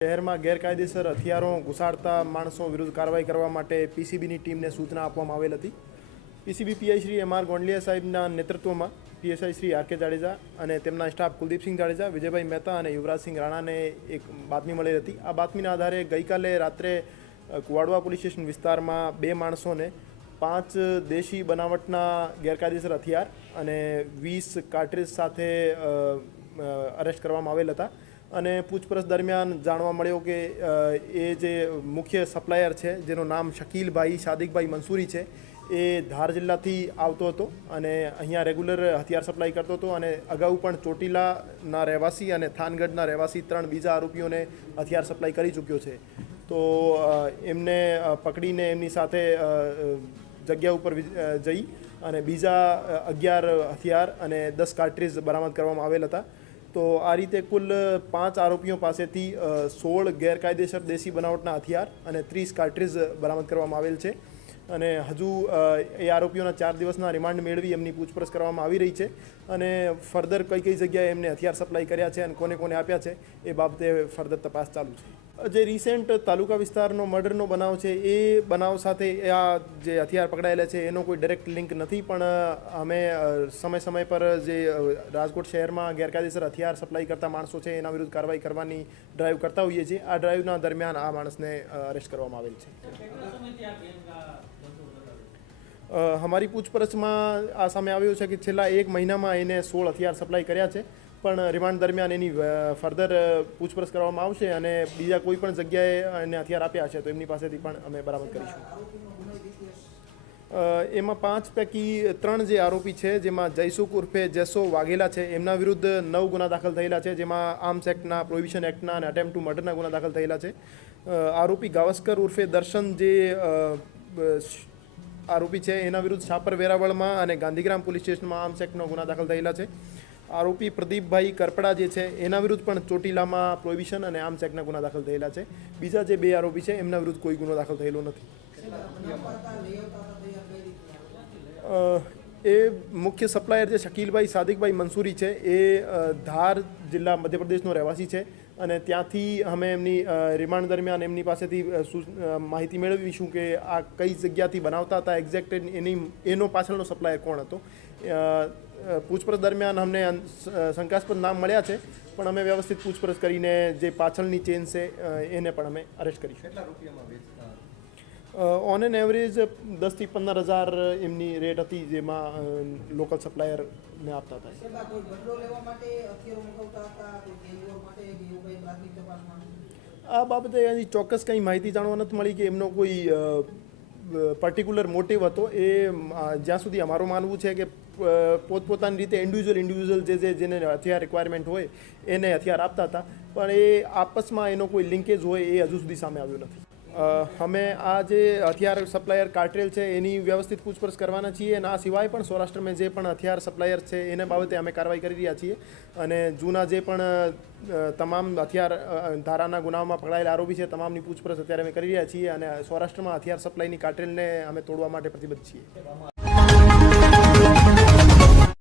શહેરમાં ગેરકાયદેસર હથિયારો ઘુસાડતા માણસો વિરુદ્ધ કાર્યવાહી કરવા માટે પીસીબીની ટીમને સૂચના આપવામાં આવેલ હતી। PCB PI Shri M R Gondaliya સાહેબના નેતૃત્વમાં PSI Shri R K Jadeja અને તેમના સ્ટાફ કુલદીપસિંહ જાડેજા, વિજયભાઈ મહેતા અને યુવરાજસિંહ રાણાને એક બાતમી મળી હતી। આ બાતમીના આધારે ગઈકાલે રાત્રે કુવાડવા પોલીસ સ્ટેશન વિસ્તારમાં બે માણસોને 5 દેશી બનાવટના ગેરકાયદેસર હથિયાર અને 20 કાર્ટ્રીજ સાથે અરેસ્ટ કરવામાં આવેલ હતા અને પૂછપરછ દરમિયાન જાણવા મળ્યો કે એ જે મુખ્ય સપ્લાયર છે જેનું નામ શકીલભાઈ સાદિકભાઈ મંસૂરી છે એ ધાર જિલ્લાથી આવતો હતો અને અહીંયા રેગ્યુલર હથિયાર સપ્લાય કરતો હતો અને અગાઉ પણ ચોટીલાના રહેવાસી અને થાનગઢના રહેવાસી 3 બીજા આરોપીઓને હથિયાર સપ્લાય કરી ચૂક્યો છે। તો એમને પકડીને એમની સાથે જગ્યા ઉપર જઈ અને બીજા 11 હથિયાર અને 10 કાર્ટ્રીજ બરામદ કરવામાં આવેલ હતા। તો આ રીતે કુલ 5 આરોપીઓ પાસેથી 16 ગેરકાયદેસર દેશી બનાવટના હથિયાર અને 30 કાર્ટ્રીજ બરામદ કરવામાં આવેલ છે અને હજુ એ આરોપીઓના 4 દિવસના રિમાન્ડ મેળવી એમની પૂછપરછ કરવામાં આવી રહી છે અને ફર્ધર કઈ જગ્યાએ એમને હથિયાર સપ્લાય કર્યા છે અને કોને કોને આપ્યા છે એ બાબતે ફર્ધર તપાસ ચાલુ છે। જે રિસેન્ટ તાલુકા વિસ્તારનો મર્ડરનો બનાવ છે એ બનાવ સાથે આ જે હથિયાર પકડાયેલા છે એનો કોઈ ડાયરેક્ટ લિંક નથી, પણ અમે સમય પર જે રાજકોટ શહેરમાં ગેરકાયદેસર હથિયાર સપ્લાય કરતા માણસો છે એના વિરુદ્ધ કાર્યવાહી કરવાની ડ્રાઈવ કરતા હોઈએ છીએ। આ ડ્રાઈવના દરમિયાન આ માણસને અરેસ્ટ કરવામાં આવેલ છે। हमारी पूछपरछમાં આ સામે આવ્યું છે કે છેલ્લા 1 મહિનામાં એને 16 હથિયાર સપ્લાય કર્યા છે, પણ રિમાન્ડ દરમિયાન એની ફર્ધર પૂછપરછ કરવામાં આવશે અને બીજા કોઈ પણ જગ્યાએ એને હથિયાર આપ્યા હશે તો એમની પાસેથી પણ અમે બરામદ કરીશું। એમાં 5 પૈકી 3 જે આરોપી છે જેમાં જયસુખ ઉર્ફે જેસો વાઘેલા છે એમના વિરુદ્ધ 9 ગુના દાખલ થયેલા છે, જેમાં આર્મ્સ એક્ટના, પ્રોહિબિશન એક્ટના અને અટેમ્પ્ટ ટુ મર્ડરના ગુના દાખલ થયેલા છે। આરોપી ગાવસ્કર ઉર્ફે દર્શન જે આરોપી છે એના વિરુદ્ધ છાપર વેરાવળમાં અને ગાંધીગ્રામ પોલીસ સ્ટેશનમાં આર્મ્સ એક્ટનો ગુના દાખલ થયેલા છે। આરોપી પ્રદીપભાઈ કરપડા જે છે એના વિરુદ્ધ પણ ચોટીલામાં પ્રોહિબિશન અને આર્મ્સ એક્ટના ગુના દાખલ થયેલા છે। બીજા જે 2 આરોપી છે એમના વિરુદ્ધ કોઈ ગુનો દાખલ થયેલો નથી। એ મુખ્ય સપ્લાયર જે શકીલભાઈ સાદિકભાઈ મંસૂરી છે એ ધાર જિલ્લા મધ્યપ્રદેશનો રહેવાસી છે અને ત્યાંથી અમે એમની રિમાન્ડ દરમિયાન એમની પાસેથી માહિતી મેળવીશું કે આ કઈ જગ્યાથી બનાવતા હતા, એક્ઝેક્ટ એનો પાછળનો સપ્લાયર કોણ હતો। પૂછપરછ દરમિયાન અમને શંકાસ્પદ નામ મળ્યા છે, પણ અમે વ્યવસ્થિત પૂછપરછ કરીને જે પાછળની ચેન છે એને પણ અમે અરેસ્ટ કરીશું। કેટલા રૂપિયામાં વેચતા? ઓન એન એવરેજ 10 થી 15 હજાર એમની રેટ હતી, જેમાં લોકલ સપ્લાયરને આપતા હતા। આ બાબતે એની ચોક્કસ કંઈ માહિતી જાણવા નથી મળી કે એમનો કોઈ પર્ટિક્યુલર મોટિવ હતો। એ જ્યાં સુધી અમારું માનવું છે કે પોતપોતાની રીતે ઇન્ડિવિજ્યુઅલ જેને હથિયાર રિક્વાયરમેન્ટ હોય એને હથિયાર આપતા હતા, પણ એ આપસમાં એનો કોઈ લિંકેજ હોય એ હજુ સુધી સામે આવ્યું નથી। અમે આ જે હથિયાર સપ્લાયર કાર્ટેલ છે એની વ્યવસ્થિત પૂછપરછ કરવાના છીએ અને આ સિવાય પણ સૌરાષ્ટ્રમાં જે પણ હથિયાર સપ્લાયર છે એને બાબતે અમે કાર્યવાહી કરી રહ્યા છીએ અને જૂના જે પણ તમામ હથિયાર ધારાના ગુનાઓમાં પકડાયેલા આરોપી છે તમામની પૂછપરછ અત્યારે અમે કરી રહ્યા છીએ અને સૌરાષ્ટ્રમાં હથિયાર સપ્લાયની કાર્ટેલને અમે તોડવા માટે પ્રતિબદ્ધ છીએ।